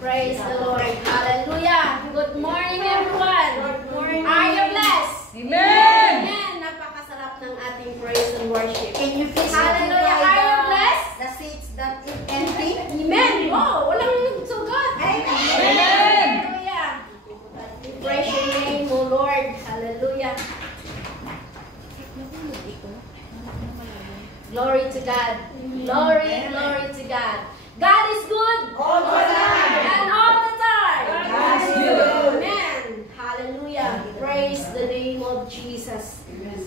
Praise the Lord. Hallelujah. Good morning, everyone. Good morning. Are you blessed? Amen. Amen. Napakasarap ng ating praise and worship. Can you please Hallelujah. Are you blessed? the seats that is empty? Amen. Oh, walang sugot. Amen. Hallelujah. We praise your name, O Lord. Hallelujah. Glory to God. Glory, glory to God. God is good. All the time. And all the time. God is good. Amen. Hallelujah. Praise the name of Jesus.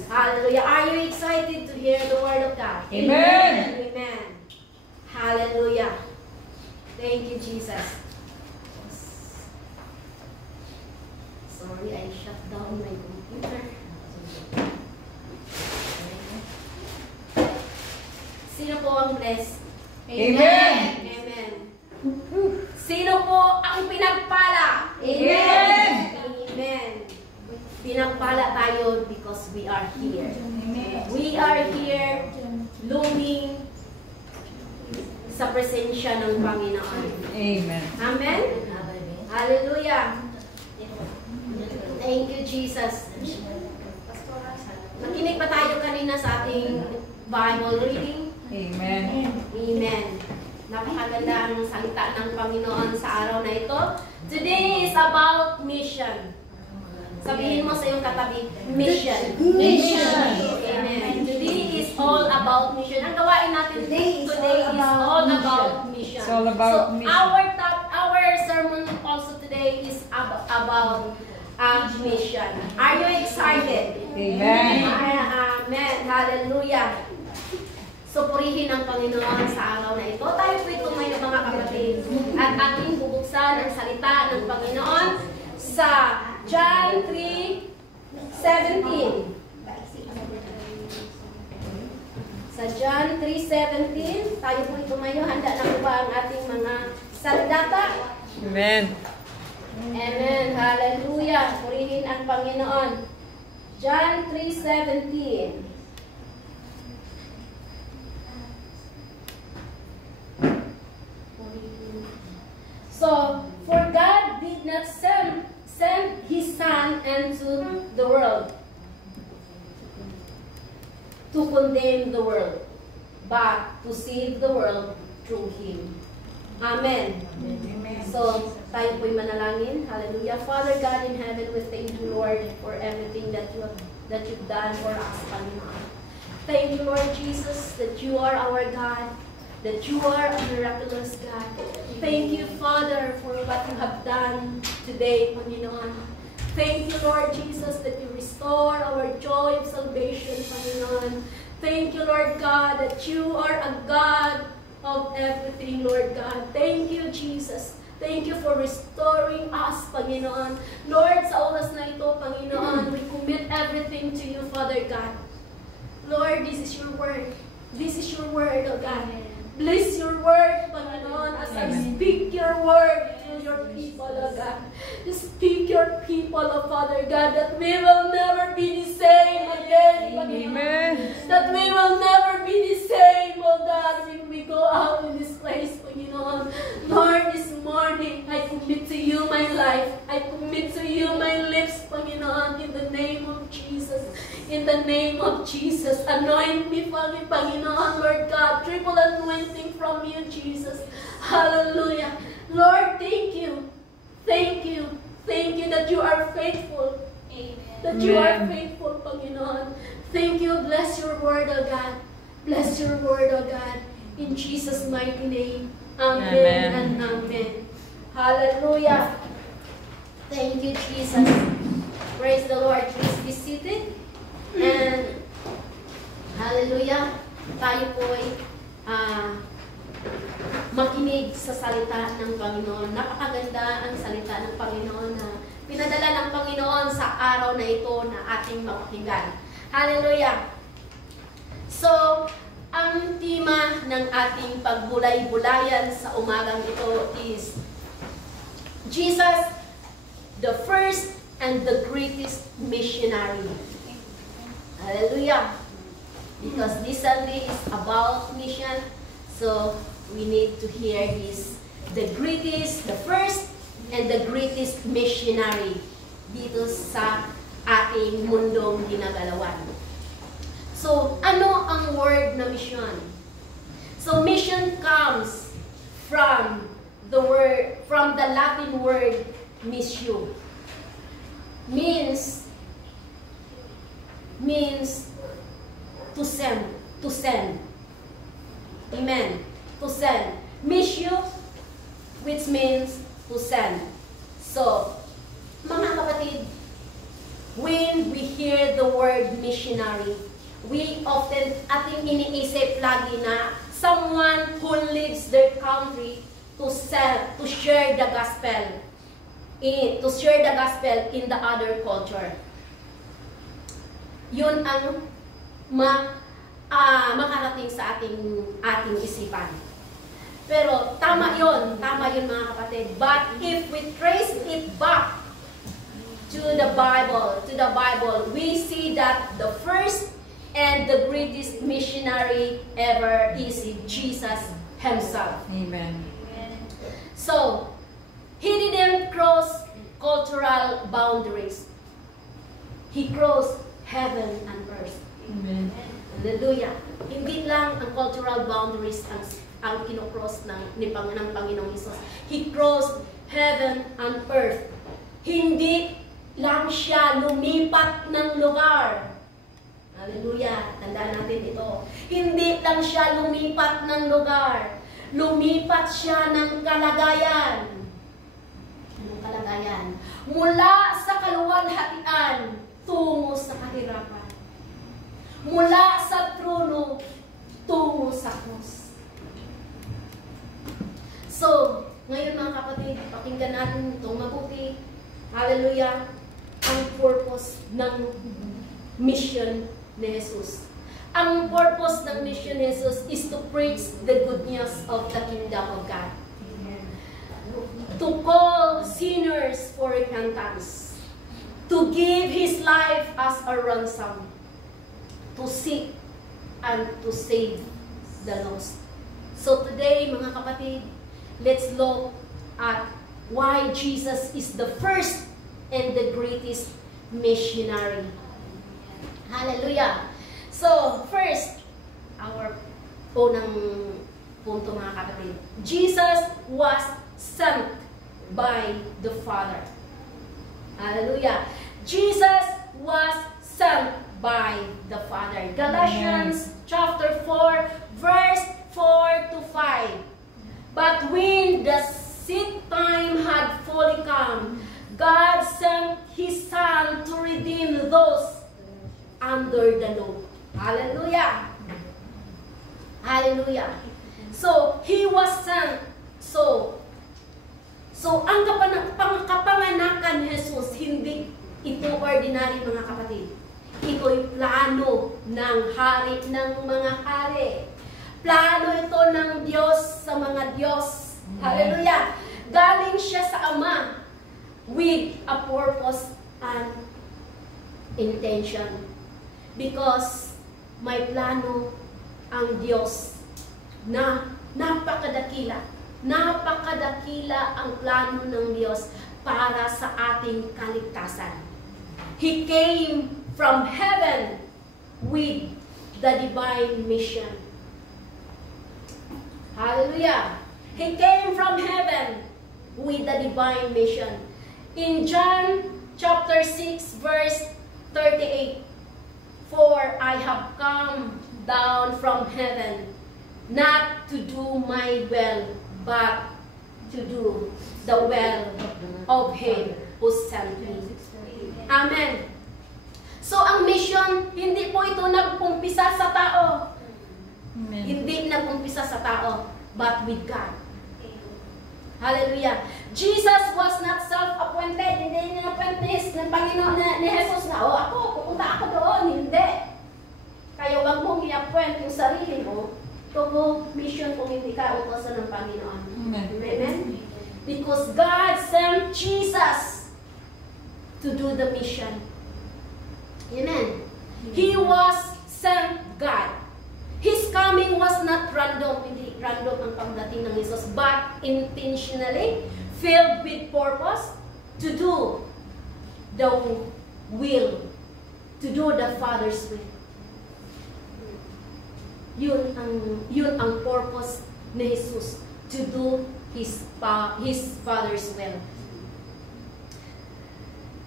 Hallelujah. Are you excited to hear the word of God? Amen. Amen. Hallelujah. Thank you, Jesus. Sorry, I shut down my computer. Sino po ang blessed? Amen. Amen. Sino po ang pinagpala? Amen. Amen. Pinagpala tayo because we are here. Amen. We are here looming sa presensya ng Panginoon. Amen. Amen? Hallelujah. Thank you, Jesus. Nakinig pa tayo kanina sa ating Bible reading. Amen. Amen. Napakaganda ang salita ng Panginoon sa araw na ito. Today is about mission. Sabihin mo sa iyong katabi, mission. Mission. Amen. Today is all about mission. Ang gawain natin today is all about mission. It's all about so mission. Our sermon also today is about mission. Are you excited? Amen. Amen. Hallelujah. So, purihin ang Panginoon sa araw na ito. Tayo po ito ngayon, mga kapatid. At ating bubuksan ang salita ng Panginoon sa John 3:17. Sa John 3:17, tayo po ito ngayon. Handa na po ba ang ating mga sandata? Amen. Amen. Hallelujah. Purihin ang Panginoon. John 3:17. So, for God did not send His Son into the world to condemn the world, but to save the world through Him. Amen. So, tayo po'y manalangin. Hallelujah. Father God in heaven, we thank you, Lord, for everything that you've done for us, Panginoon. Thank you, Lord Jesus, that you are our God, that you are a miraculous God. Thank you, Father, for what you have done today, Panginoon. Thank you, Lord Jesus, that you restore our joy of salvation, Panginoon. Thank you, Lord God, that you are a God of everything, Lord God. Thank you, Jesus. Thank you for restoring us, Panginoon. Lord, sa oras na ito, Panginoon, we commit everything to you, Father God. Lord, this is your word. This is your word, oh God. Bless your word, Panginoon, as I speak your word to your people, oh God. Speak your people, oh Father God, that we will never be the same again, Panginoon. Amen. That we will never be the same, oh God, when we go out in this place, Panginoon. Lord, this morning, I commit to you my life. I commit to you my lips, Panginoon, in the name of Jesus. In the name of Jesus, anoint me, Panginoon, Lord God. Triple anointing from you, Jesus. Hallelujah. Lord, thank you. Thank you. Thank you that you are faithful. Amen. That you are faithful, Panginoon. Thank you. Bless your word, O God. Bless your word, O God. In Jesus' mighty name. Amen, and amen. Hallelujah. Thank you, Jesus. Praise the Lord. Please be seated. And hallelujah, tayo po ay makinig sa salita ng Panginoon. Napakaganda ang salita ng Panginoon na pinadala ng Panginoon sa araw na ito na ating mapakinggan. Hallelujah. So, ang tema ng ating pagbulay-bulayan sa umagang ito is Jesus, the first and the greatest missionary. Hallelujah. Because this Sunday is about mission, so we need to hear His the greatest, the first, and the greatest missionary dito sa ating mundong ginagalawan. So, ano ang word na mission? So, mission comes from the Latin word missio. Means to send. Amen. To send. Missio, which means to send. So, mga kapatid, when we hear the word missionary, we often ating iniisip lagi na someone who leaves their country to share the gospel in the other culture. Yun ang makarating sa ating isipan. Pero tama yun mga kapatid. But if we trace it back to the Bible, we see that the first and the greatest missionary ever is Jesus himself. Amen. So, he didn't cross cultural boundaries. He crossed heaven and earth. Amen. Hallelujah. Hindi lang ang cultural boundaries ang kinocross ng Panginoong Hesus. He crossed heaven and earth. Hindi lang siya lumipat ng lugar. Hallelujah. Tandaan natin ito. Hindi lang siya lumipat ng lugar. Lumipat siya ng kalagayan. Anong kalagayan? Mula sa kaluwalhatian tungo sa kahirapan. Mula sa trono tungo sa krus. So, ngayon mga kapatid, pakinggan natin itong mabuti. Hallelujah. Ang purpose ng mission ni Jesus. Ang purpose ng mission ni Jesus is to preach the good news of the kingdom of God. To call sinners for repentance. To give His life as a ransom. To seek and to save the lost. So today, mga kapatid, let's look at why Jesus is the first and the greatest missionary. Hallelujah! So, first, our unang punto mga kapatid. Jesus was sent by the Father. Hallelujah! Jesus was sent by the Father. Galatians chapter 4, verse 4 to 5. But when the set time had fully come, God sent His Son to redeem those under the law. Hallelujah! Hallelujah! So, He was sent. So ang kapanganakan ni Jesus, hindi ito ordinary mga kapatid. Ito'y plano ng hari ng mga hari. Plano ito ng Diyos sa mga Diyos. Hallelujah! Galing siya sa Ama with a purpose and intention. Because may plano ang Diyos na napakadakila. Napakadakila ang plano ng Diyos para sa ating kaligtasan. He came from heaven with the divine mission. Hallelujah! He came from heaven with the divine mission. In John chapter 6 verse 38, "For I have come down from heaven, not to do my will, but to do the will of Him who sent me." Amen. So, ang mission, hindi po ito nag-umpisa sa tao. Amen. Hindi nag-umpisa sa tao, but with God. Hallelujah. Jesus was not self-appointed. Hindi niya na-appointis ng Panginoon ni Jesus na, pupunta ako doon. Hindi. Kaya wag mong i-appoint yung sarili mo. Ito mo mission kung hindi ka utosan ng Panginoon. Amen. Amen? Because God sent Jesus to do the mission. Amen. He was sent God. His coming was not random. Hindi random ang pagdating ng Jesus, but intentionally, filled with purpose, to do the will, to do the Father's will. Yun ang purpose ni Jesus, to do His Father's will.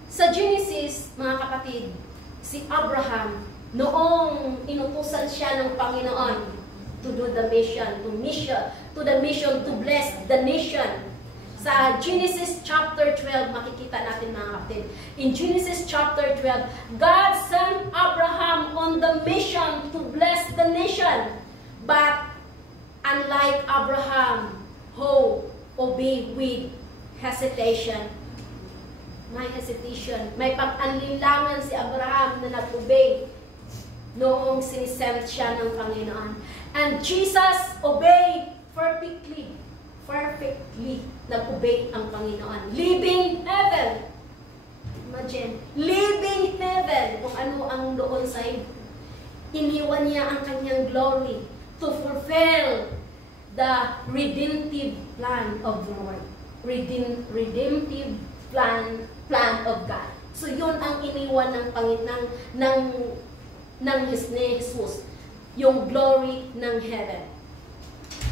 Sa Genesis, mga kapatid, si Abraham, noong inutusan siya ng Panginoon to do the mission, to bless the nation. Sa Genesis chapter 12, makikita natin mga kapatid. In Genesis chapter 12, God sent Abraham on the mission to bless the nation. But unlike Abraham, who obeyed with hesitation, may pag-anlinlangan si Abraham na nag-obey noong sinisent siya ng Panginoon. And Jesus obeyed perfectly nag-obey ang Panginoon. Leaving heaven. Imagine, leaving heaven. Kung ano ang doon sa iniwan niya ang kanyang glory to fulfill the redemptive plan of the Lord. Redemptive plan of God. So yun ang iniwan ng Panginoon ng Jesus, yung glory ng heaven.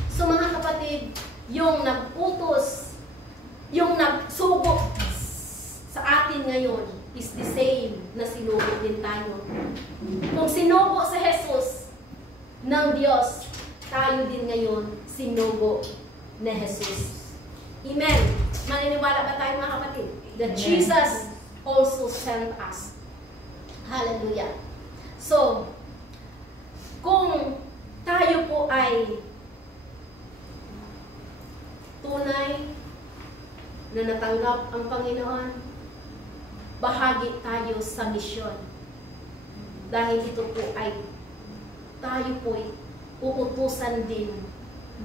So mga kapatid, yung nag-utos, yung nagsugo sa atin ngayon is the same na sinugo din tayo. Kung sinugo sa Jesus ng Diyos, tayo din ngayon sinugo na Jesus. Amen. Maniniwala ba tayo mga kapatid? That Jesus also sent us. Hallelujah. So, kung tayo po ay tunay na natanggap ang Panginoon, bahagi tayo sa misyon. Dahil ito po ay tayo po ay uutusan din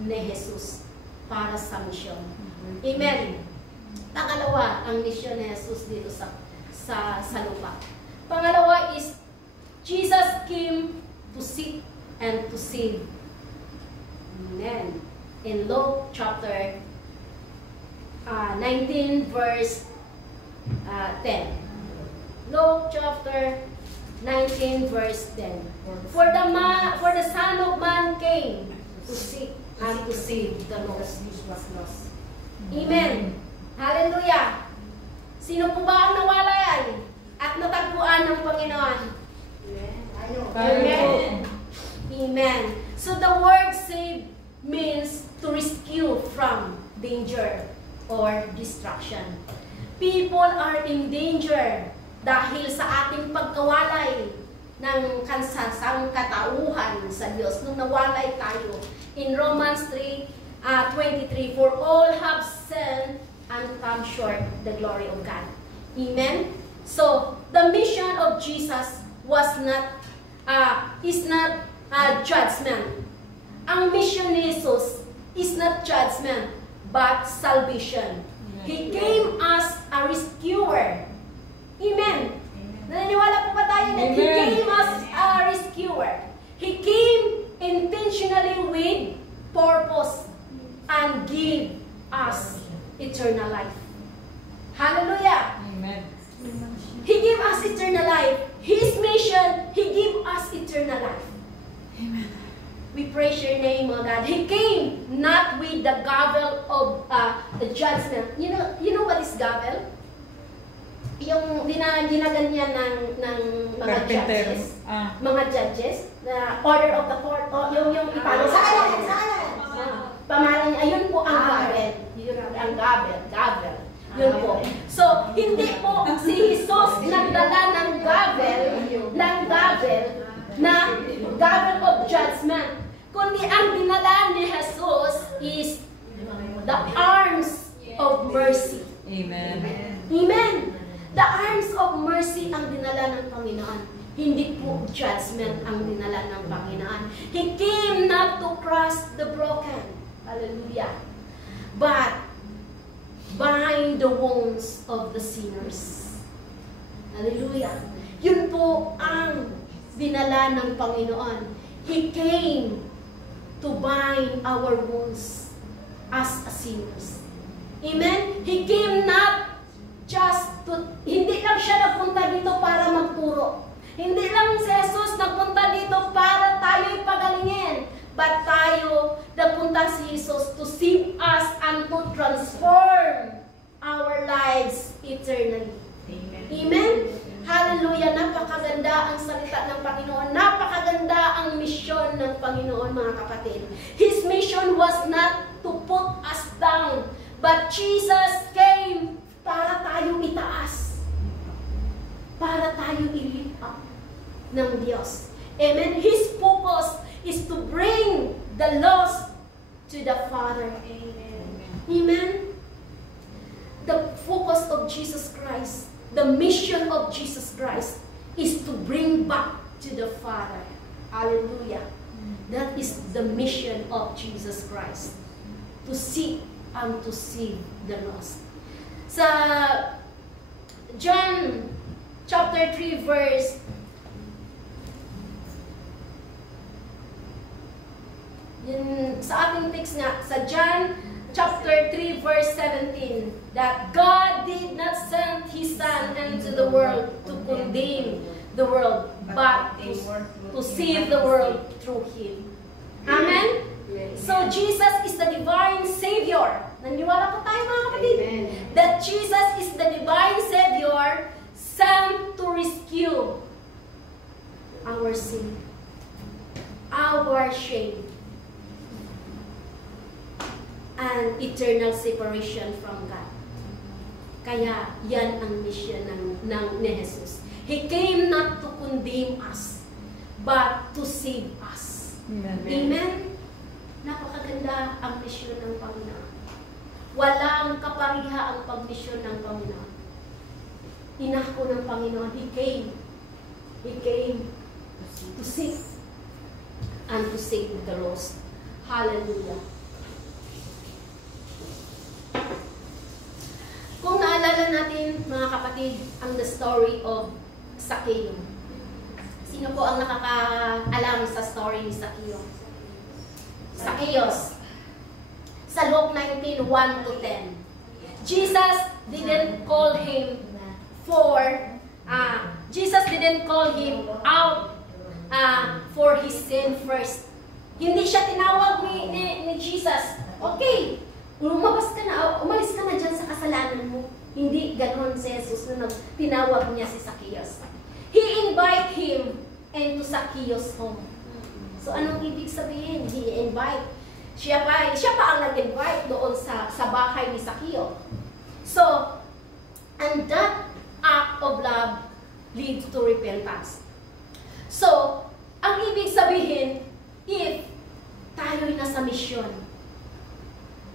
ni Jesus para sa misyon. Amen. Pangalawa, ang misyon ni Jesus dito sa lupa. Pangalawa is, Jesus came to seek and to save. Amen. In Luke chapter 19 verse 10. Luke chapter 19 verse 10. For the Son of Man came to seek and to save the lost. Amen. Hallelujah. Sino po ba ang nawalay at natagpuan ng Panginoon? Amen. Amen. So the word save means to rescue from danger or destruction. People are in danger dahil sa ating pagkawalay ng kansasang katauhan sa Diyos nung nawalay tayo. In Romans 3:23, for all have sinned and come short the glory of God. Amen? So, the mission of Jesus is not judgment. Ang mission ni Jesus is not judgment, but salvation. He came as a rescuer. Amen. Naniniwala po ba tayo that He came as a rescuer? He came intentionally with purpose and give us eternal life. Hallelujah. Amen. He gave us eternal life. His mission, He gave us eternal life. Amen. We praise Your name, O God. He came not with the gavel of the judgment. You know what is gavel? Yung ginaganyan ng mga Carpenter. judges. Mga judges. The order of the court. Yung ipalo sa pamahalan niya. Ayun po ang gavel. Yun ang gavel. Yun po. So, hindi po si Jesus nagdala ng gavel na gavel of judgment. Kundi ang dinala ni Jesus is the arms of mercy. Amen. Amen. The arms of mercy ang dinala ng Panginoon. Hindi po judgment ang dinala ng Panginoon. He came not to crush the broken. Hallelujah. But bind the wounds of the sinners. Hallelujah. Yun po ang dinala ng Panginoon. He came to bind our wounds as a sinners. Amen? He came not just to, hindi lang siya nagpunta dito para magturo. Hindi lang si Jesus nagpunta dito para tayo ipagalingin. But tayo, nagpunta si Jesus to save us and to transform our lives eternally. Amen. Amen? Hallelujah! Napakaganda ang salita ng Panginoon. Napakaganda ang misyon ng Panginoon, mga kapatid. His mission was not to put us down, but Jesus came para tayo itaas. Para tayo i-lift up ng Diyos. Amen? His focus is to bring the lost to the Father. Amen. Amen? The focus of Jesus Christ, the mission of Jesus Christ is to bring back to the Father. Hallelujah. That is the mission of Jesus Christ. To seek and to save the lost. Sa John chapter 3 verse yun, sa ating text nga, sa John chapter 3 verse 17, that God did not send His Son into the world to condemn the world, but to save the world through Him. Amen? So Jesus is the divine Savior. Naniwala po tayo, mga kapatid? That Jesus is the divine Savior sent to rescue our sin, our shame, and eternal separation from God. Kaya yan ang mission ni Jesus. He came not to condemn us, but to save us. Amen. Amen? Napakaganda ang mission ng Panginoon. Walang kapariha ang pagmisyon ng Panginoon. Inako ng Panginoon, He came to seek and to save the lost. Hallelujah. Kung naalala natin, mga kapatid, ang the story of Zacchaeus. Sino po ang nakakaalam sa story ni Zacchaeus? Zacchaeus. Sa Luke 19, 1 to 10. Jesus didn't call him out for his sin first. Hindi siya tinawag ni Jesus. Okay, umalis ka na dyan sa kasalanan mo. Hindi ganon si Jesus na tinawag niya si Zacchaeus. He invite him into Zacchaeus' home. So anong ibig sabihin? He invite. Siya pa ang nag-invite doon sa bahay ni Zacchaeus. So, and that act of love leads to repentance. So, ang ibig sabihin, if tayo'y nasa misyon,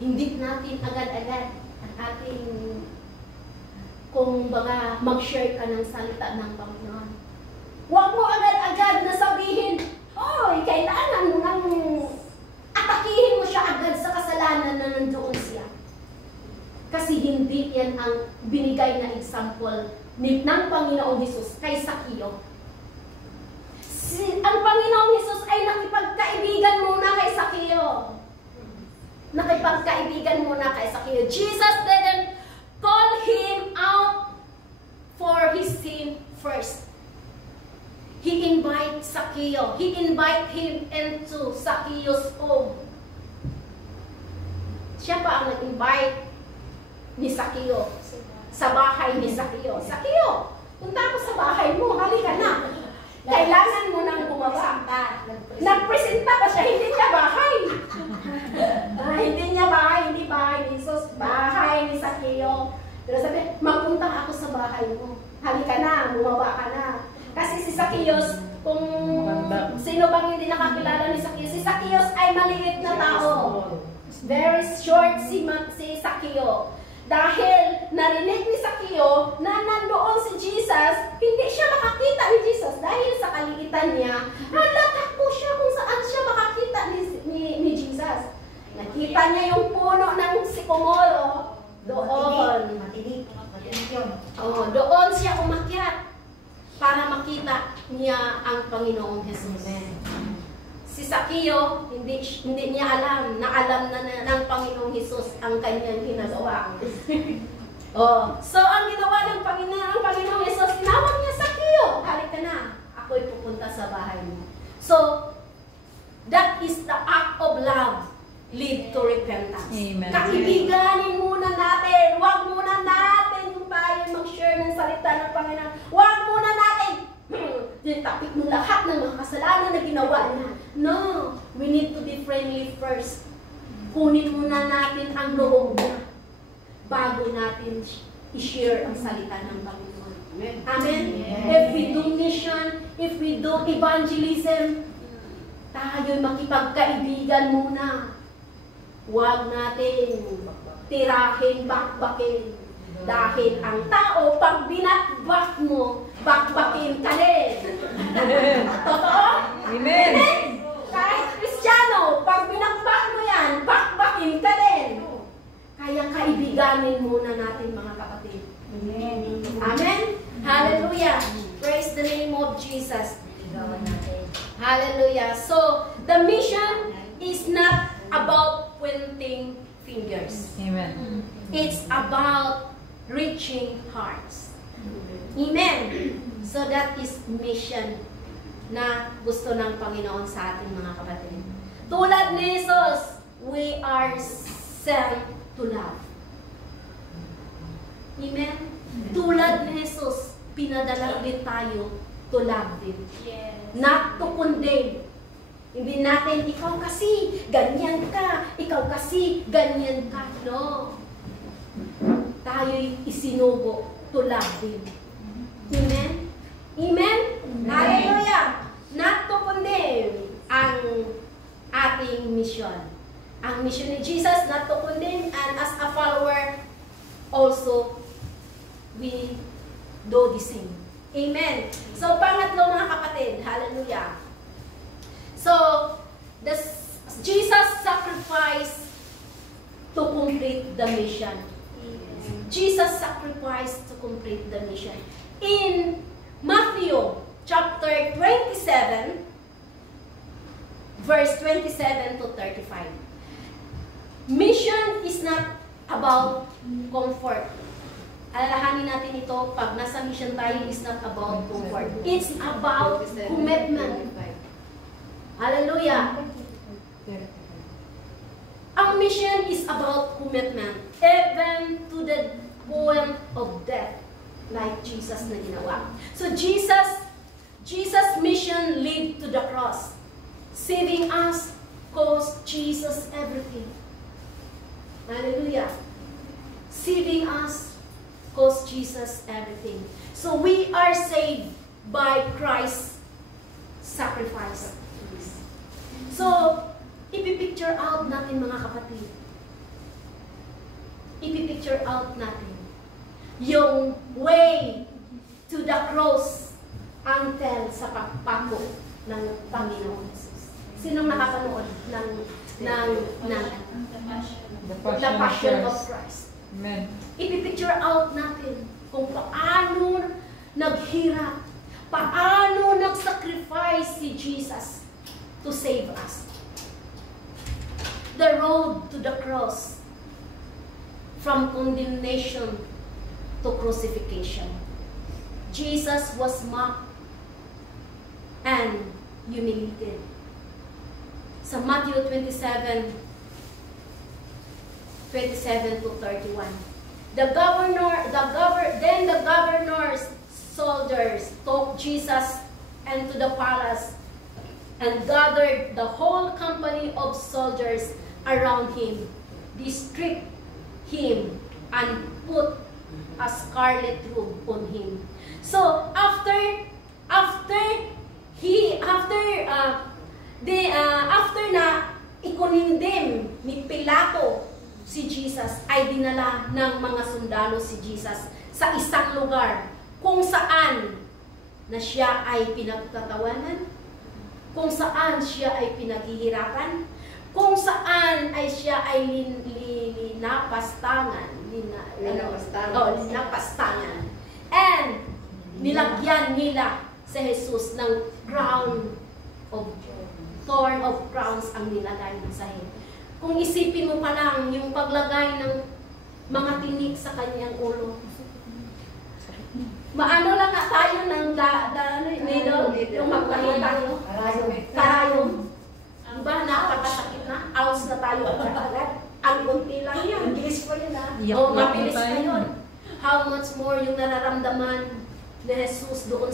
hindi natin agad-agad ang ating, kung baga, mag-share ka ng salita ng Panginoon. Huwag mo agad-agad na sabihin, kailangan mo nang atakihin mo siya agad sa kasalanan na nandoon siya. Kasi hindi yan ang binigay na example ng Panginoong Hesus kay Zacchaeus. Ang Panginoong Hesus ay nakipagkaibigan muna kay Zacchaeus. Nakipagkaibigan muna kay Zacchaeus. Jesus didn't call him out for his sin first. He invited Zacchaeus. He invited him into Zacchaeus' home. Siya pa ang nag-invite ni Zacchaeus sa bahay ni Zacchaeus. Zacchaeus, punta ako sa bahay mo, halika na. Kailangan mo nang bumaba. Nagpresenta pa siya, hindi niya bahay. Hindi bahay ni Jesus, bahay ni Zacchaeus. Pero sabi, magpunta ako sa bahay mo. Halika na, bumaba ka na. Kasi si Zacchaeus, kung sino bang hindi nakakilala ni Zacchaeus, si Zacchaeus ay maliit na tao. Very short si Zacchaeus. Dahil narinig ni Zacchaeus na nandoon si Jesus, hindi siya makakita ni Jesus dahil sa kaliitan niya. Nalatakbo siya kung saan siya makakita ni Jesus. Nakita niya yung puno ng sikomoro. Doon. Doon siya umakyat para makita niya ang Panginoong Jesus. Si Sakeo, hindi niya alam na ng Panginoong Hesus ang kanyang ginagawa. So ang ginawa ng Panginoong Hesus, tinawag niya, Sakeo, halika na, ako'y pupunta sa bahay mo. So, that is the act of love, lead to repentance. Amen. Kaibiganin muna natin, huwag muna natin kung tayo mag-share ng salita ng Panginoon, huwag muna natin tinatapik mo lahat ng mga kasalanan na ginawa niya. No, we need to be friendly first. Kunin muna natin ang loob niya bago natin i-share ang salita ng Panginoon. Amen? Amen? Yes. If we do mission, if we do evangelism, tayo'y makipagkaibigan muna. Huwag natin tirahin, bakbakin. Dahil ang tao, pag binakbak mo, bakbakin ka din. Totoo? Amen. Kahit Kristiyano, pag binakbak mo yan, bakbakin ka din. Kaya kaibiganin muna natin, mga kapatid. Amen. Amen? Hallelujah. Praise the name of Jesus. Hallelujah. So, the mission is not about pointing fingers. Amen. It's about reaching hearts. Amen. So that is mission na gusto ng Panginoon sa ating mga kapatid. Tulad ni Jesus, we are sent to love. Amen. Tulad ni Jesus, pinadala din tayo to love din. Yes. Not to condemn. Hindi natin, ikaw kasi, ganyan ka. Ikaw kasi, ganyan ka. No. Tayo'y isinugo to love din. Amen? Amen? Hallelujah! Not to condemn ang ating mission. Ang mission ni Jesus, not to condemn, and as a follower, also, we do the same. Amen. So, pangatlo mga kapatid, hallelujah. So, Jesus sacrificed to complete the mission. Jesus sacrificed to complete the mission. In Matthew chapter 27, verse 27 to 35. Mission is not about comfort. Alalahanin natin ito, pag nasa mission tayo, is not about comfort. It's about commitment. Hallelujah. Ang mission is about commitment, even to the point of death, like Jesus na ginawa. So Jesus' mission lead to the cross. Saving us cost Jesus everything. Hallelujah. Saving us cost Jesus everything. So we are saved by Christ's sacrifice. So, ipipicture out natin mga kapatid. Ipipicture out natin yung way to the cross until sa pagpako ng Panginoon Jesus. Sinong nakapanood ng The Passion of Christ? Amen. Ipipicture out natin kung paano naghirap, paano nag-sacrifice si Jesus to save us. The road to the cross, from condemnation to crucifixion. Jesus was mocked and humiliated. Sa Matthew 27 to 31. Then the governor's soldiers took Jesus into the palace and gathered the whole company of soldiers around him. They stripped him and put a scarlet robe on him. So after na ikunindem ni Pilato si Jesus, ay dinala ng mga sundalo si Jesus sa isang lugar kung saan na siya ay pinagtatawanan, kung saan siya ay pinaghihirapan, kung saan ay siya ay linapastangan. And nilagyan nila si Jesus ng crown of thorn of crowns ang nilagay sa head. Kung isipin mo pa lang yung paglagay ng mga tinik sa kanyang ulo. Maano lang nga tayo ng needle, yung magpahita nyo. Karayom. Diba, napakasakit na. Ounce na tayo agad-agad. Ang unti lang yan. Bilis ko yun ah. O, mabilis na yun. How much more yung nararamdaman ni Jesus doon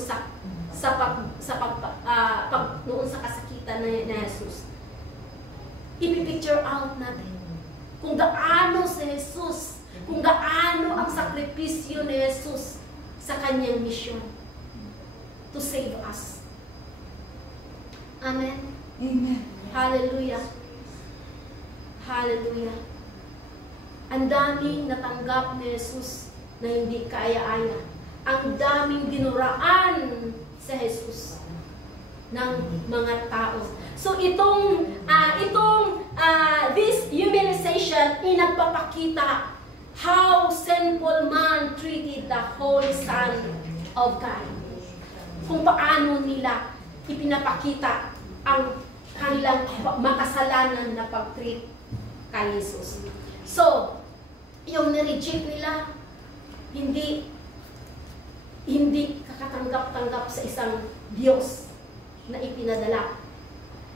doon sa kasakitan ni Jesus. Ipipicture out natin kung gaano si Jesus, kung gaano ang sakripisyo ni Jesus sa kanyang mission to save us. Amen. Amen. Hallelujah. Hallelujah. Ang daming natanggap ni Jesus na hindi kaya-aya. Ang daming dinuraan sa Jesus ng mga tao. So this humiliation inagpapakita how sinful man treated the Holy Son of God. Kung paano nila ipinapakita ang kanilang makasalanan na pag-treat kay Jesus. So, yung nireject nila, hindi kakatanggap-tanggap sa isang Diyos na ipinadala.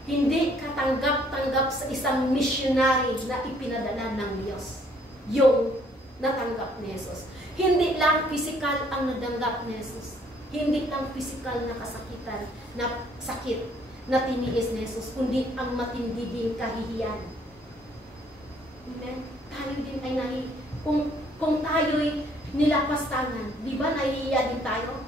Hindi katanggap-tanggap sa isang missionary na ipinadala ng Diyos. Yung natanggap ni Jesus. Hindi lang physical ang natanggap ni Jesus. Hindi lang physical na kasakitan, na sakit na tiniis ni Jesus, kundi ang matindi ding kahihiyan. Amen? Tayo din ay kung tayo'y nilapastangan, di ba nahihiya din tayo?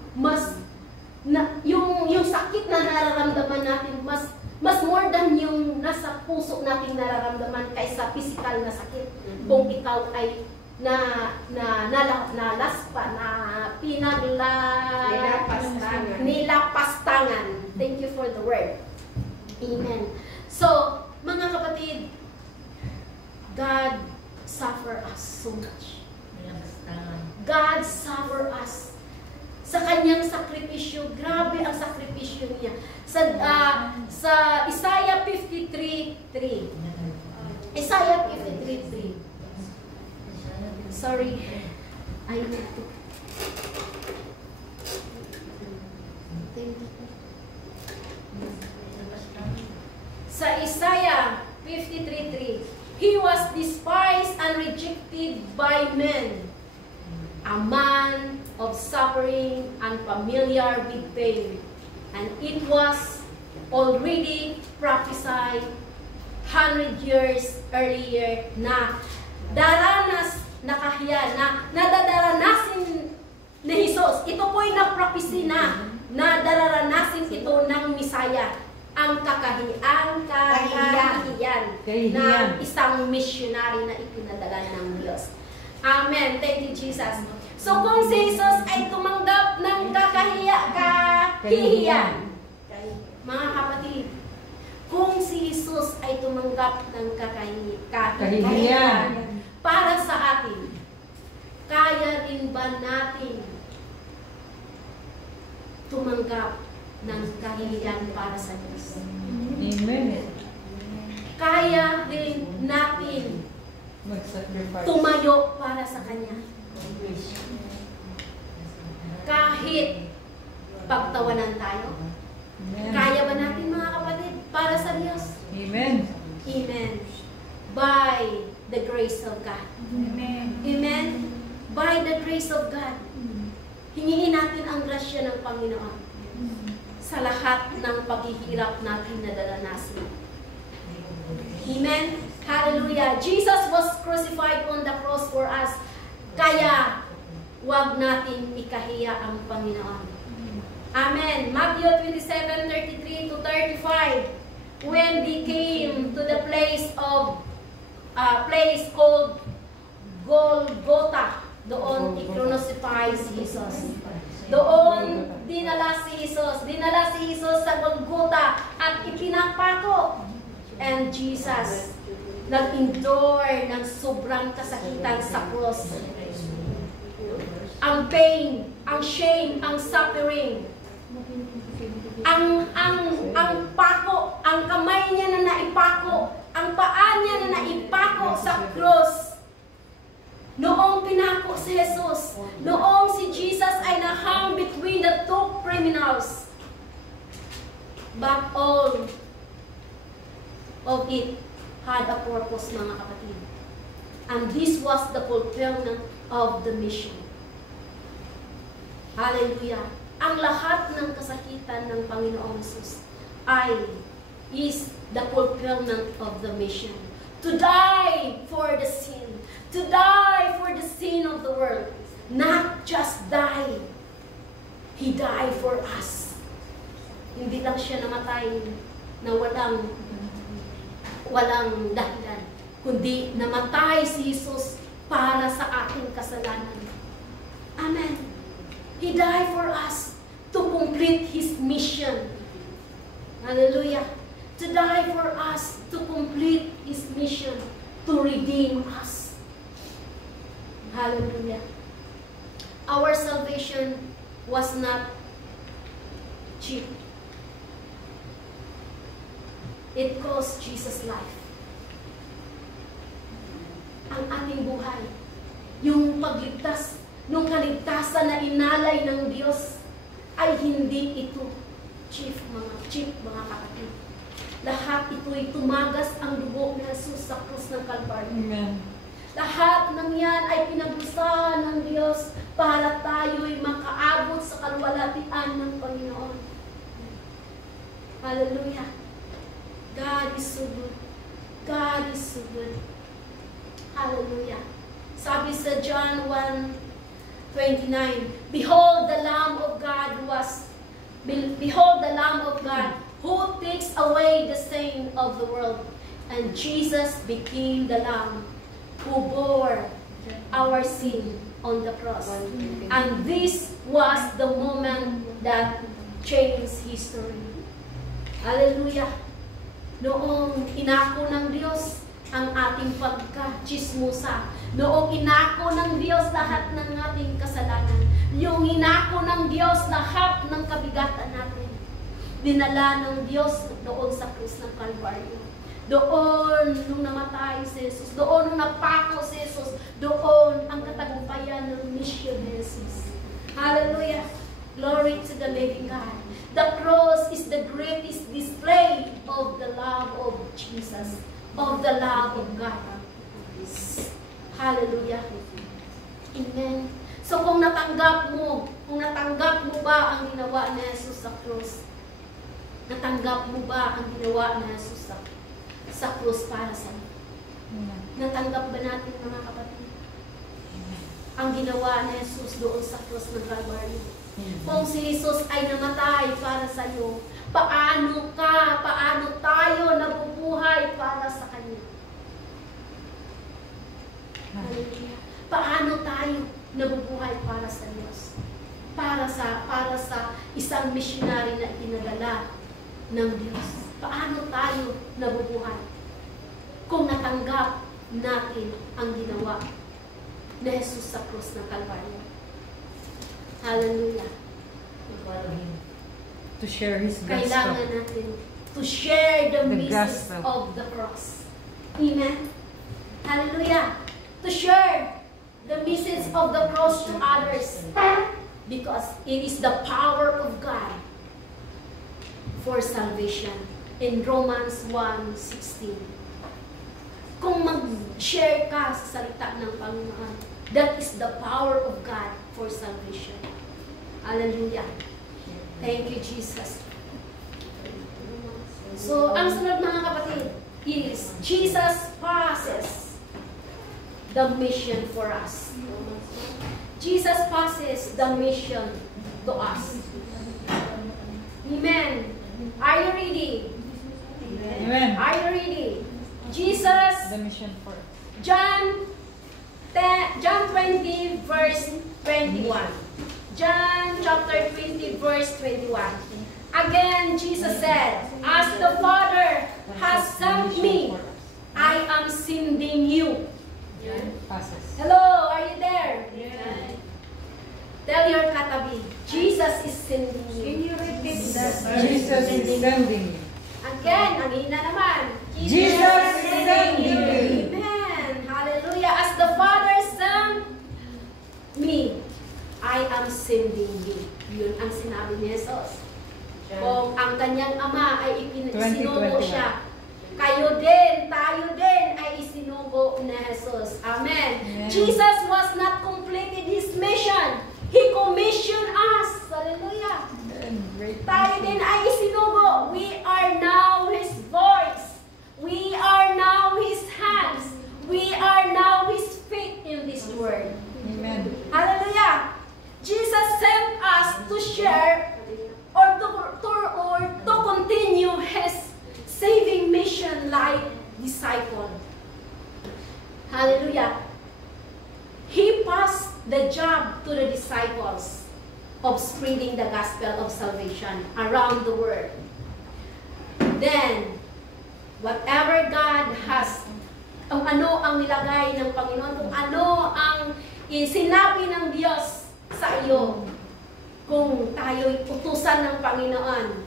Yung sakit na nararamdaman natin, mas more than yung nasa puso nating nararamdaman kaysa physical na sakit. Kung ikaw ay nilapastangan. Thank you for the word. Amen. So, mga kapatid, God suffer us so much. God suffer us. Sa kanyang sakripisyo, grabe ang sakripisyo niya. Sa Isaiah 53:3. Isaiah 53:3. Sorry. I need to. Thank you. Sa Isaiah 53:3, He was despised and rejected by men, a man of suffering and familiar with pain. And it was already prophesied 100 years earlier na nadadaranasin ni Jesus. Ito po'y na-prophecy na dararanasin ito ng Misaya, ang kahihiyan ng isang missionary na ipinadala ng Diyos. Amen. Thank you, Jesus. So, kung si Jesus ay tumanggap ng kahihiyan, mga kapatid, kung si Jesus ay tumanggap ng kahihiyan para sa atin, kaya rin ba natin tumanggap ng kahihiyan para sa Diyos? Amen. Kaya rin natin tumayo para sa Kanya. Kahit pagtawanan tayo. Amen. Kaya ba natin, mga kapatid, para sa Diyos? Amen. Amen. By the grace of God. Amen. Amen. By the grace of God. Hingin natin ang grasya ng Panginoon sa lahat ng paghihirap natin na daranasin. Amen. Hallelujah. Jesus was crucified on the cross for us. Kaya, huwag natin ikahiya ang Panginoon. Amen. Matthew 27:33-35. When they came to the place called Golgotha, doon i-crucify si Jesus. Doon dinala si Jesus sa Golgotha at ipinapako. And Jesus nag-endure ng sobrang kasakitan sa cross. Ang pain, ang shame, ang suffering, ang pako, ang ang kamay niya na naipako, ang paa niya na naipako sa cross. Noong pinako si Jesus, noong si Jesus ay nahang between the two criminals. But all of it had a purpose, mga kapatid. And this was the fulfillment of the mission. Hallelujah. Ang lahat ng kasakitan ng Panginoong Jesus is the fulfillment of the mission. To die for the sin. To die for the sin of the world. Not just die. He died for us. Hindi lang siya namatay na walang dahilan. Kundi namatay si Jesus para sa ating kasalanan. Amen. He died for us to complete His mission. Hallelujah. To die for us to complete His mission, to redeem us. Hallelujah. Our salvation was not cheap. It cost Jesus' life. Ang ating buhay, yung pagligtas, nung kaligtasan na inalay ng Diyos, ay hindi ito cheap mga kapatid. Lahat ito'y tumagas ang dugo ni Jesus sa krus ng Kalbaryo. Amen. Lahat ng yan ay pinagdusahan ng Diyos para tayo'y makaabot sa kaluwalhatian ng Panginoon. Hallelujah. God is so good. God is so good. Hallelujah. Sabi sa John 1:29, Behold the Lamb of God who takes away the sin of the world. And Jesus became the Lamb who bore our sin on the cross. And this was the moment that changed history. Hallelujah. Noong inako ng Diyos ang ating pagka-chismosa, noong inako ng Diyos lahat ng ating kasalanan, yung inako ng Diyos lahat ng kabigatan natin, dinala ng Diyos doon sa krus ng Kalbaryo. Doon nung namatay si Jesus, doon nung napako si Jesus, doon ang katagumpayan ng mission ni Jesus. Hallelujah! Glory to the living God. The cross is the greatest display of the love of Jesus, of the love of God. Hallelujah. Amen. So kung natanggap mo ba ang ginawa ni Jesus sa cross? Natanggap mo ba ang ginawa ni Jesus sa cross para sa iyo? Natanggap ba natin, mga kapatid, ang ginawa ni Jesus doon sa cross ng Kalbaryo? Kung si Jesus ay namatay para sa iyo, paano tayo nabubuhay para sa Kanya? Hallelujah. Paano tayo nabubuhay para sa Diyos? Para sa isang missionary na pinadala ng Diyos. Paano tayo nabubuhay? Kung natanggap natin ang ginawa ni Jesus sa krus ng Kalbaryo. Hallelujah. To share His gospel. Kailangan natin to share the message gospel of the cross. Amen. Hallelujah. To share the message of the cross to others. Because it is the power of God for salvation. In Romans 1:16. Kung mag-share ka sa salita ng Panginoon, that is the power of God for salvation. Hallelujah. Thank you, Jesus. So, ang sunod, mga kapatid, is Jesus passes the mission for us. Jesus passes the mission to us. Amen. Are you ready? Amen. Are you ready? Jesus, The mission for John 20, verse 21. John chapter 20, verse 21. Again, Jesus said, As the Father has sent me, I am sending you. passes. Hello, are you there? Tell your katabi, Jesus is sending you. Can you repeat that? Jesus is sending you. And Again, ang hina naman. Jesus sent me. Amen. Hallelujah. As the Father sent me, I am sending you. Yun ang sinabi ni Jesus. Kung ang kanyang ama ay isinugo siya, kayo din, tayo din ay isinugo ni Jesus. Amen. Amen. Jesus was not completed His mission. He commissioned us. Hallelujah. Great. Tayo din ay isinugo. We are now His voice. We are now His hands. We are now His feet in this world. Amen. Hallelujah. Jesus sent us to share or to continue His saving mission like disciple. Hallelujah. He passed the job to the disciples of spreading the gospel of salvation around the world. Then, whatever God has, kung ano ang nilagay ng Panginoon, kung ano ang sinabi ng Diyos sa iyo, kung tayo'y utusan ng Panginoon,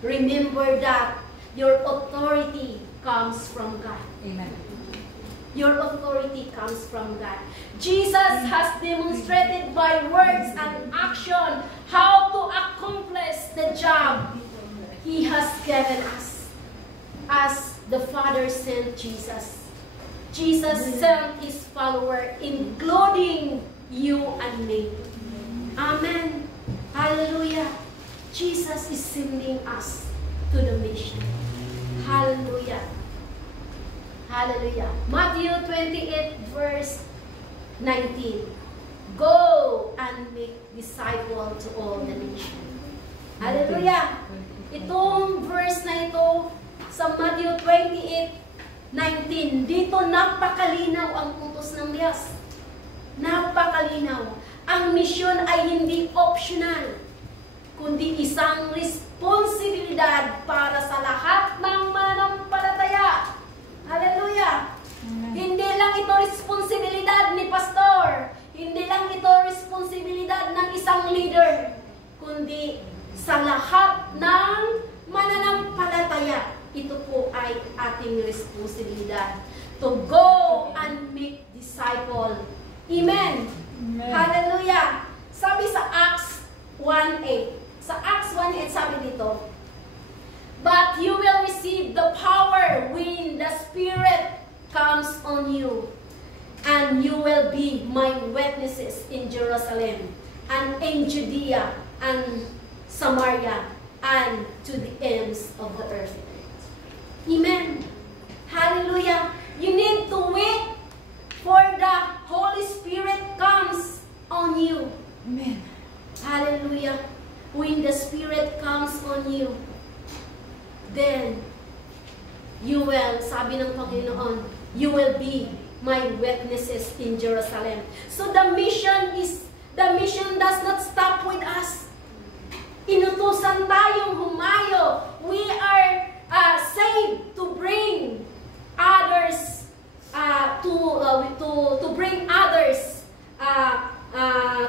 remember that your authority comes from God. Amen. Your authority comes from God. Jesus has demonstrated by words and action how to accomplish the job He has given us. As the Father sent Jesus, Jesus sent His follower, including you and me. Amen. Hallelujah. Jesus is sending us to the mission. Hallelujah. Hallelujah. Matthew 28 verse 19. Go and make disciple to all the nation. Hallelujah. Itong verse na ito sa Matthew 28:19, dito napakalinaw ang utos ng Diyos. Napakalinaw. Ang misyon ay hindi optional, kundi isang responsibilidad para sa lahat ng manampalataya. Hallelujah! Hindi lang ito responsibilidad ni pastor, hindi lang ito responsibilidad ng isang leader, kundi sa lahat ng mananampalataya. Ito po ay ating responsibilidad to go and make disciple. Amen! Amen. Hallelujah! Sabi sa Acts 1:8. Sa Acts 1:8 sabi dito, but you will receive the power when the Spirit comes on you, and you will be my witnesses in Jerusalem, and in Judea, and Samaria, and to the ends of the earth. Amen. Hallelujah. You need to wait for the Holy Spirit comes on you. Amen. Hallelujah. When the Spirit comes on you, then you will, sabi ng Panginoon, you will be my witnesses in Jerusalem. So the mission does not stop with us. Inutusan tayong humayo. We are saved to bring others to bring others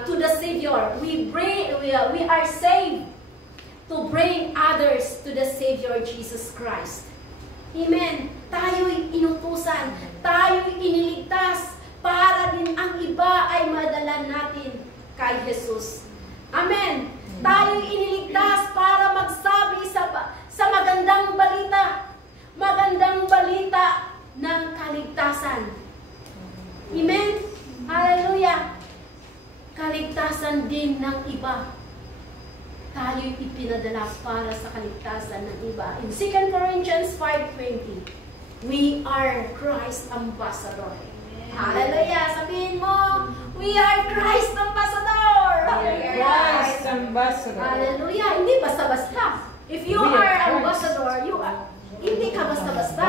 to the Savior. We are saved to bring others to the Savior Jesus Christ. Amen. Tayo'y inutusan, tayo'y iniligtas para din ang iba ay madala natin kay Jesus. Amen. Tayo'y iniligtas para magsabi sa magandang balita ng kaligtasan. Amen. Hallelujah. Kaligtasan din ng iba. Tayo'y ipinadala para sa kaligtasan ng iba. In 2 Corinthians 5:20, we are Christ ambassador. Hallelujah! Sabihin mo, we are Christ ambassador! Christ ambassador. Hallelujah! Hindi basta-basta. If you We are are Christ. ambassador, hindi ka basta-basta.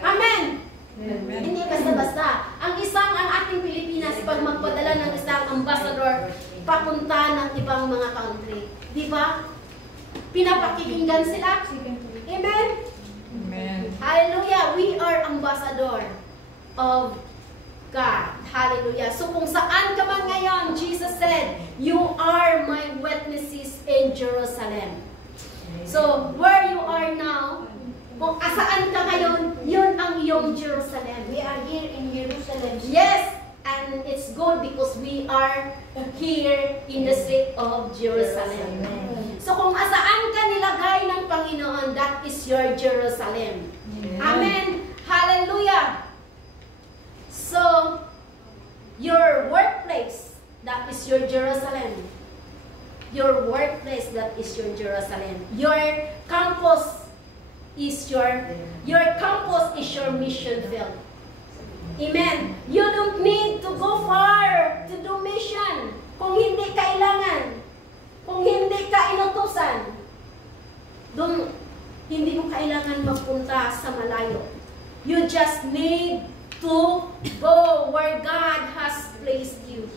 Amen! Amen. Hindi basta-basta. Ang ating Pilipinas, pag magpadala ng isang ambassador, papunta ng ibang mga country. Di ba? Pinapakikinggan sila. Amen? Amen. Hallelujah! We are ambassador of God. Hallelujah! So kung saan ka man ngayon, Jesus said, you are my witnesses in Jerusalem. So, where you are now, Kung asaan ka ngayon, yun ang iyong Jerusalem. We are here in Jerusalem. Yes, and it's good because we are here in the street of Jerusalem. So kung asaan ka nilagay ng Panginoon, that is your Jerusalem. Amen. Hallelujah. So, your workplace, that is your Jerusalem. Your workplace, that is your Jerusalem. Your campus is your mission field. Amen. You don't need to go far to do mission. Kung hindi kailangan, kung hindi ka inutusan, hindi mo kailangan magpunta sa malayo. You just need to go where God has placed you.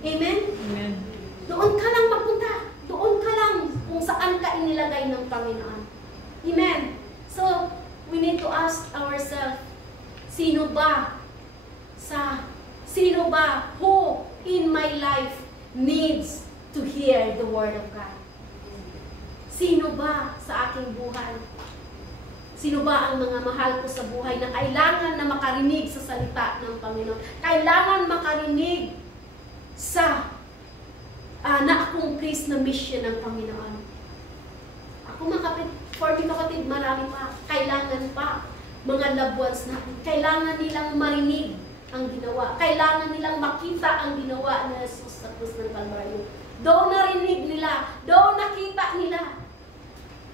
Amen? Amen. Doon ka lang magpunta. Doon ka lang kung saan ka inilagay ng Panginoon. Amen? So, we need to ask ourselves, sino ba who in my life needs to hear the Word of God? Sino ba sa aking buhay? Sino ba ang mga mahal ko sa buhay na kailangan na makarinig sa salita ng Panginoon? Kailangan makarinig sa na-accomplish na mission ng Panginoon. Ako for me kapatid, marami pa. Kailangan pa. Mga loved ones natin. Kailangan nilang marinig ang ginawa. Kailangan nilang makita ang ginawa ni Jesus sa krus ng Kalbaryo. Doon narinig nila. Doon nakita nila.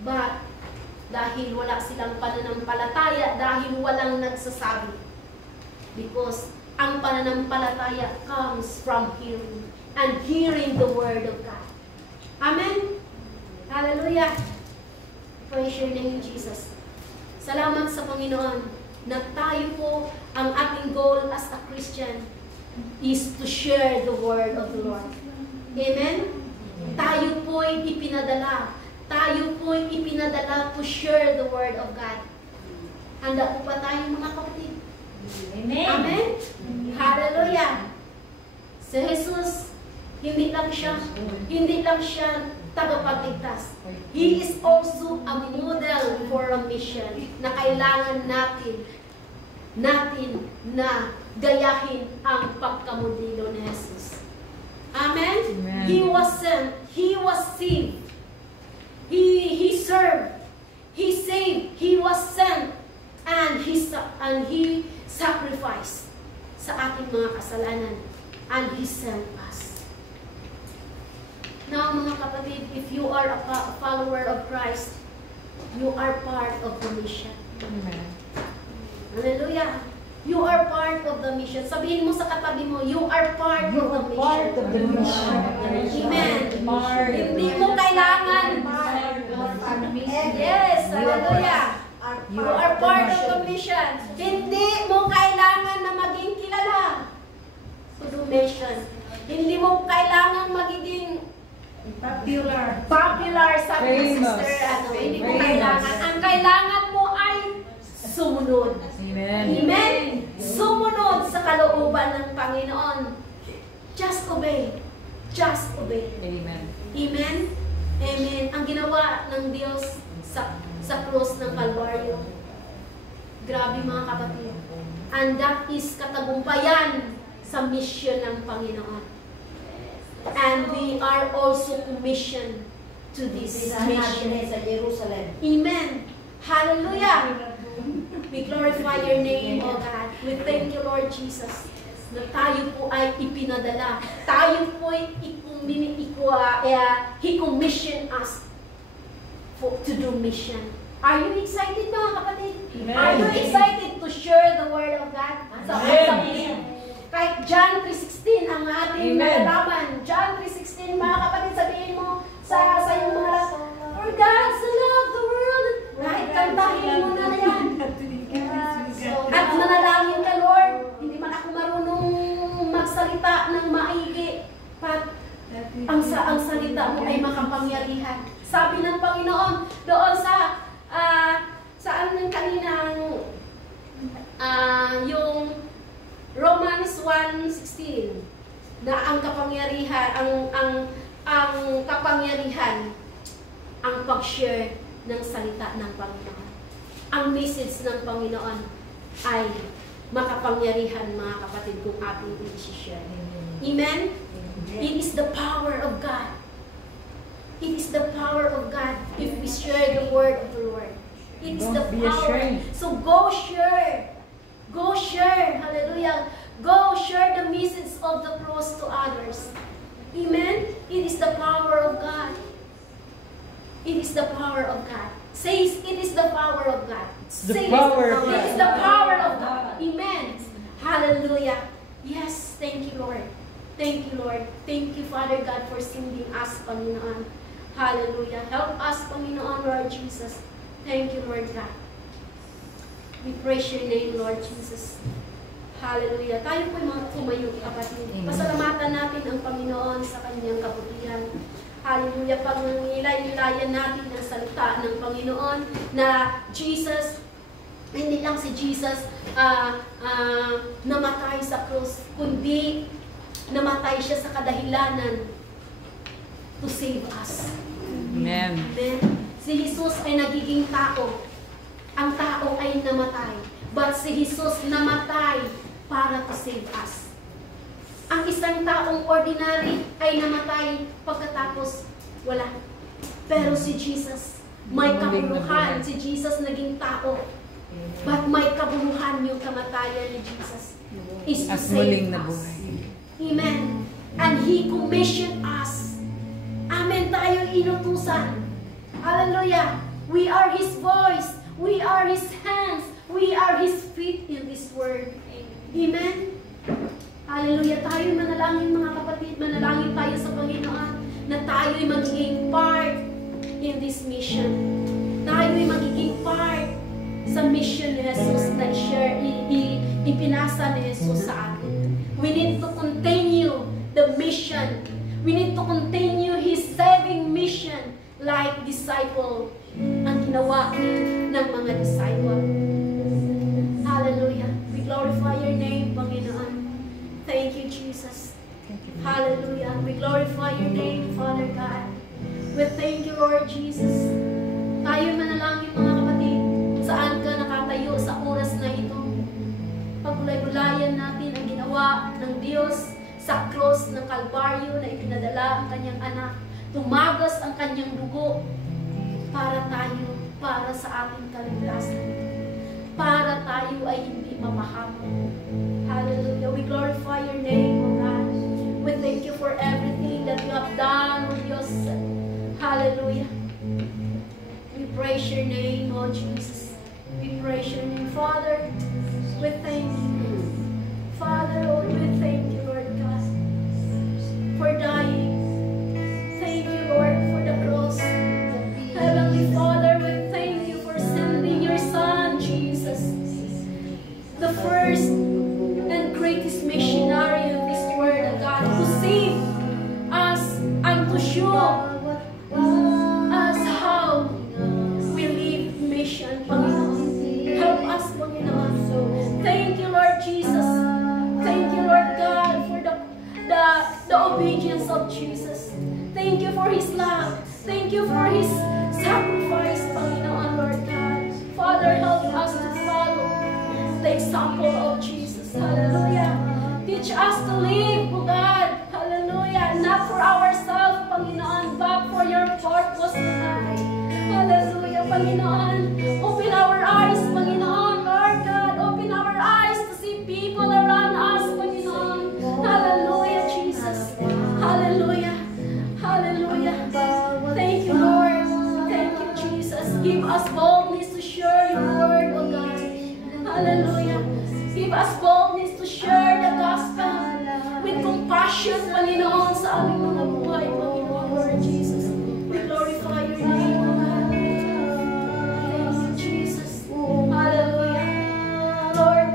But, dahil wala silang pananampalataya, dahil walang nagsasabi. Because ang pananampalataya comes from hearing. And hearing the Word of God. Amen? Hallelujah! Praise your name, Jesus. Salamat sa Panginoon na tayo po, ang ating goal as a Christian is to share the Word of the Lord. Amen? Tayo po'y ipinadala. Tayo po'y ipinadala to share the Word of God. Handa po ba tayo mga kapatid? Amen. Amen? Hallelujah! Si Jesus, hindi lang siya tagapagligtas. He is also a model for a mission na kailangan natin na gayahin ang pagkamodelo ni Jesus. Amen? Amen. He was sent. He was saved. He served. He saved. He was sent. And He sacrificed sa ating mga kasalanan. And He sent us. Now, mga kapatid, if you are a follower of Christ, you are part of the mission. Amen. Hallelujah! You are part of the mission. Sabihin mo sa katabi mo, you are part of the mission. Part of the mission. Amen. Part. Hindi mo kailangan. Yes, hallelujah. You are part of the mission. Hindi mo kailangan na maging kilala. To do mission. Hindi mo kailangan magiging popular sa sister. Hindi mo kailangan. Ang kailangan mo ay sumunod. Amen. Amen. Sumunod sa kalooban ng Panginoon. Just obey. Just obey. Amen. Amen. Amen. Ang ginawa ng Diyos sa cross ng Kalbaryo. Grabe mga kapatid. And that is katagumpayan sa mission ng Panginoon. And we are also commissioned to this mission. Sa Jerusalem. Amen. Hallelujah. We glorify your name, O God. We thank you, Lord Jesus, na tayo po ay ipinadala. Tayo po ay He commissioned us to do mission. Are you excited mga kapatid? Amen. Are you excited to share the Word of God? Amen. Kahit John 3:16 ang ating Amen. nalalaman. John 3:16, mga kapatid, sabihin mo sa iyong mga lakas, for God so loved the world. Kahit kantahin mo na yan. At manalangin ka, Lord. Hindi man ako marunong magsalita ng maigi. But ang salita mo ay makapangyarihan. Sabi ng Panginoon doon saan ng kaninang yung Romans 1:16 na ang kapangyarihan ang pag-share ng salita ng Panginoon. ang message ng Panginoon ay makapangyarihan, mga kapatid, kung ating i-share. Amen? It is the power of God. It is the power of God if we share the word of the Lord. It is the power. So go share. Go share. Hallelujah. Go share the message of the cross to others. Amen? It is the power of God. It is the power of God. Says, it is the power of God. The power of God. It is the power of God. Amen. Hallelujah. Yes, thank you, Lord. Thank you, Lord. Thank you, Father God, for sending us, Panginoon. Hallelujah. Help us, Panginoon, Lord Jesus. Thank you, Lord God. We praise your name, Lord Jesus. Hallelujah. Tayo po'y mga tumayo, kapatid. Pasalamatan natin ang Panginoon sa kanyang kabutihan. Hallelujah. Pag-nilay-nilayan natin ang salita ng Panginoon na Jesus, hindi lang si Jesus namatay sa krus, kundi namatay siya sa kadahilanan to save us. Amen. Amen. Si Jesus ay nagiging tao. Ang tao ay namatay. But si Jesus namatay para to save us. Ang isang taong ordinary ay namatay pagkatapos wala. Pero si Jesus, may kabuluhan. Si Jesus naging tao. But may kabuluhan yung kamatayan ni Jesus. Is to save us. Amen. And He commissioned us. Amen. Tayo inutusan. Hallelujah. We are His voice. We are His hands. We are His feet in this word. Amen. Hallelujah. Tayo'y manalangin, mga kapatid. Manalangin tayo sa Panginoon na tayo'y magiging part in this mission. Tayo'y magiging part sa mission ni Jesus na ipinasa ni Jesus sa atin. We need to continue the mission. We need to continue His saving mission like disciple ang ginawa ng mga disciple. Hallelujah. We glorify your name, Panginoon. Thank you, Jesus. Hallelujah. We glorify your name, Father God. We thank you, Lord Jesus. Tayo manalangin, mga kapatid. Saan ka nakatayo sa oras na ito? Pagulay-gulayan natin ang ginawa ng Diyos sa cross ng Kalbaryo na ipinadala ang kanyang anak. Tumagas ang kanyang dugo para tayo, para sa ating kaligtasan. Para tayo ay hindi mapahamak. Hallelujah. We glorify your name, O God. We thank you for everything that you have done, O Diyos. Hallelujah. We praise your name, O Jesus. We praise your name, Father. We thank you. Father, oh, we thank you, Lord God, for dying. Thank you, Lord, for the cross. Heavenly Father, we thank you for sending your Son, Jesus, the first and greatest missionary of this world, of God, to save us and to show us how we live mission, Panginoon. Help us, Panginoon. Thank you, Lord Jesus. Thank you, Lord God, for the obedience of Jesus. Thank you for His love. Thank you for His sacrifice, Panginoon, Lord God. Father, help us to follow the example of Jesus. Hallelujah. Teach us to live, O God. Hallelujah. Not for ourselves, Panginoon, but for your purpose, God. Hallelujah, Panginoon. Open our eyes, Panginoon, Lord God. Open our eyes to see people around us, Panginoon. Hallelujah, Jesus. Hallelujah. Hallelujah. Thank you, Lord. Thank you, Jesus. Give us boldness to share your word, O God. Hallelujah. Give us boldness to share the gospel with compassion, Panginoon, sa aming mga buhay, Panginoon, Lord Jesus. We glorify your name, O God. Thank you, Jesus. Hallelujah. Lord,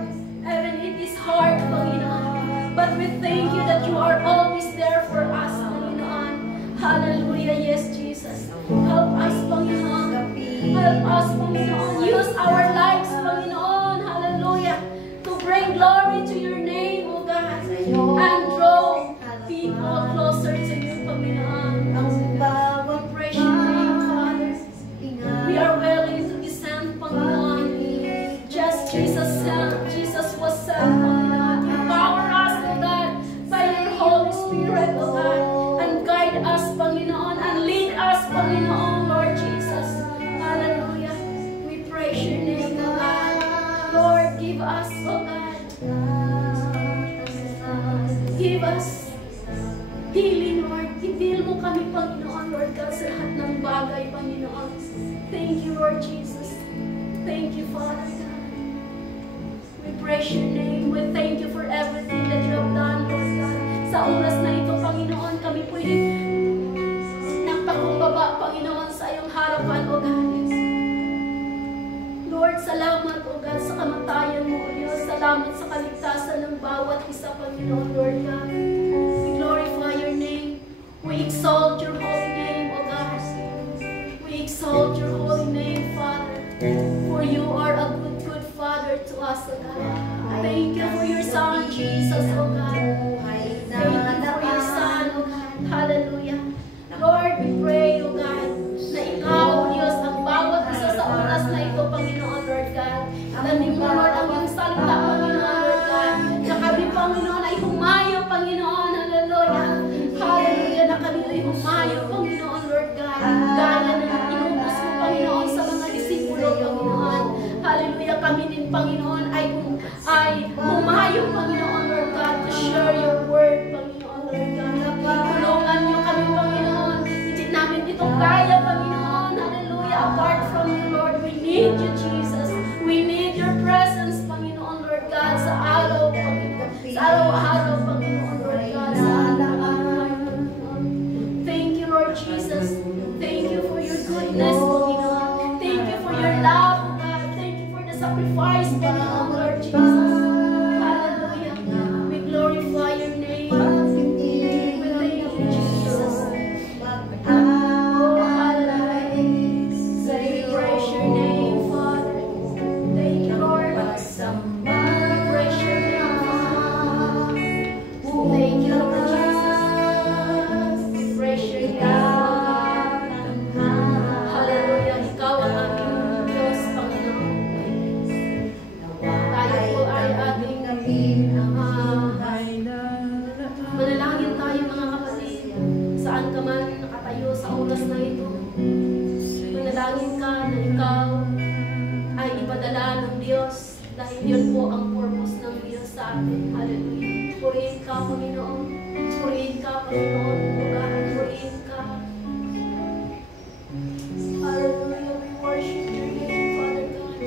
even it is hard, Panginoon, but we thank you that you are always there for us, Panginoon. Hallelujah. Yes, Jesus. Help us, Panginoon. Help us, Panginoon. Use our lives, Panginoon. Hallelujah. To bring glory to your name, O God. And draw people closer to you, Panginoon. We praise your name, Father. We are willing to descend, Panginoon. healing, Lord. I-heal mo kami, Panginoon, Lord God, sa lahat ng bagay, Panginoon. Thank you, Lord Jesus. Thank you, Father God. We praise your name. We thank you for everything that you have done, Lord God. Sa oras na ito, Panginoon, kami po nagpakumbaba, Panginoon, sa iyong harapan, O God. Lord, salamat, O God, sa kamatayan mo, O Diyos. Salamat sa kaligtasan ng bawat isa, Panginoon, Lord God. We glorify your name. We exalt your holy name, O God. We exalt your holy name, Father. For you are a good, good Father to us, O God. Thank you for your Son, Jesus, O God. Thank you for your Son, O God. Hallelujah. Lord, we pray, O God, na ikaw, O Diyos, ang bawat isa sa oras na ito, Panginoon, Lord God. Alamin mo, Lord, ang iyong salita, Panginoon, Lord God. Na kami, Panginoon, ay humayo, Panginoon. Hallelujah. Hallelujah, na kami ay humayo, Panginoon, Lord God. Gaya na inubos mo, Panginoon, sa mga disipulo, Panginoon. Hallelujah, kami din, Panginoon, ay humayo, Panginoon, Lord God, to share your word, Panginoon, Lord God. Tulungan niyo kami, Panginoon. Hindi namin ito kaya, Panginoon. Hallelujah. Apart from you, Lord, we need you, Jesus. We need your presence, Panginoon, Lord God, sa araw, Panginoon. Sa araw-araw, Panginoon, Lord God, sa araw-araw. Thank you, Lord Jesus. Thank you for your goodness, Panginoon. Thank you for your love, God. Thank you for the sacrifice, Panginoon, Lord Jesus. Hallelujah. We glorify your name. We thank you, Jesus. Oh, hallelujah. We praise your name, Father. Thank you, Lord. We praise your name, Father. Thank you, Lord Jesus. We praise your name, God. Hallelujah. Ikaw ang aking Diyos, Panginoon. Tayo po ay ating manalangin tayo, mga kapatid. Saan ka man nakatayo sa oras na ito. Manalangin ka na ikaw ay ipadala ng Diyos dahil yun po ang purpose ng Diyos sa atin. Hallelujah. Purihin ka, Panginoon. Purihin ka, Panginoon. Purihin ka. Hallelujah. We worship your name, Father God.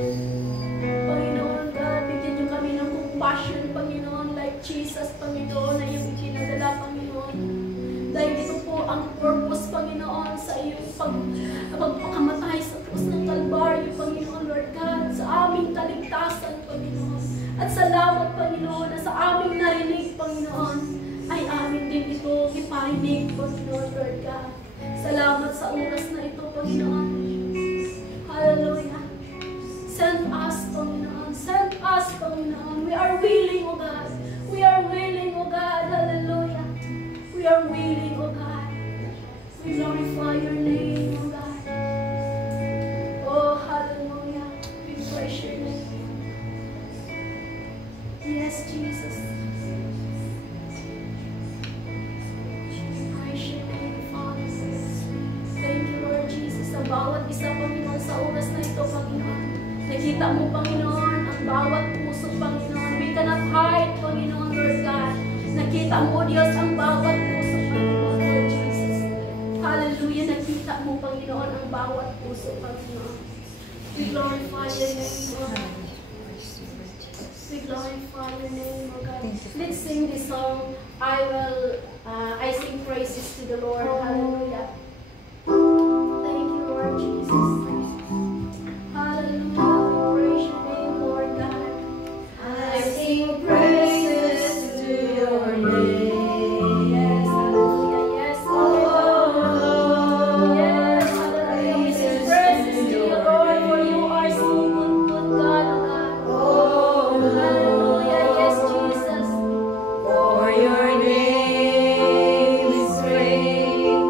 Panginoon God, bigyan niyo kami ng compassion, Panginoon, like Jesus, Panginoon, na iyong ikinadala, Panginoon. Dahil ito po ang purpose, Panginoon, sa iyong pagpakamatay sa krus ng Kalbaryo, Panginoon, Lord God, sa aming kaligtasan, Panginoon. At salamat, Panginoon, na sa aming narinig, Panginoon, ay amin din ito iparinig, Panginoon, Lord God. Salamat sa oras na ito, Panginoon. Hallelujah. Send us, Panginoon. Send us, Panginoon. We are willing, O God. We are willing, O God. Hallelujah. We are willing, O God. We glorify your name, O God. Oh, hallelujah. We praise your name. Yes, Jesus. Praise your name, Father. Thank you, Lord Jesus. Sa bawat isa, Panginoon, sa oras na ito, Panginoon. Nakita mo, Panginoon, ang bawat puso, Panginoon. We cannot hide, Panginoon, Lord God. Nakita mo, Diyos, ang bawat puso, Panginoon, Lord Jesus. Hallelujah. Nakita mo, Panginoon, ang bawat puso, Panginoon. We glorify your name, Lord. We glorify your name, O God. Let's sing this song. I sing praises to the Lord. Hallelujah. Thank you, Lord Jesus. Hallelujah. We praise your name, Lord God. I sing praises to your name. Yes, hallelujah. Yes, hallelujah. Yes, hallelujah. We sing praises to you, Lord, for you are so good, good God, O God. Hallelujah. Yes, Jesus. For your name is great.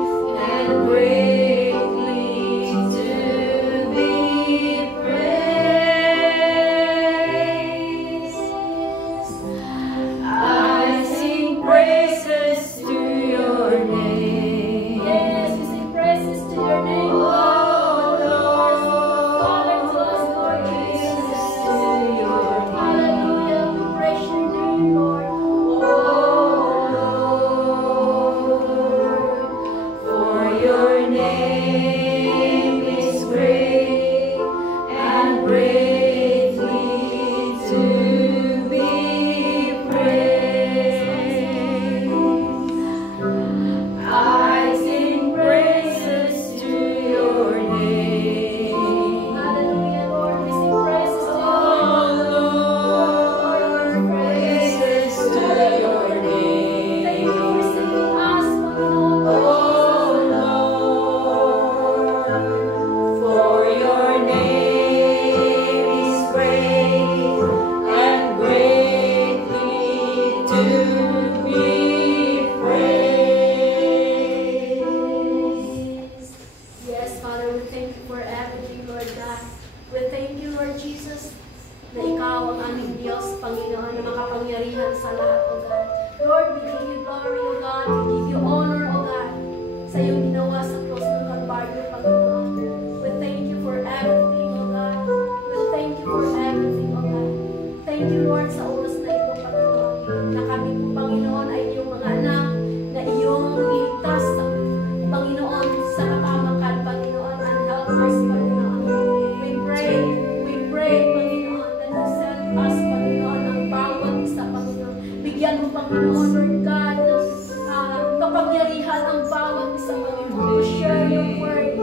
ang bawat isa, Panginoon, to share your word,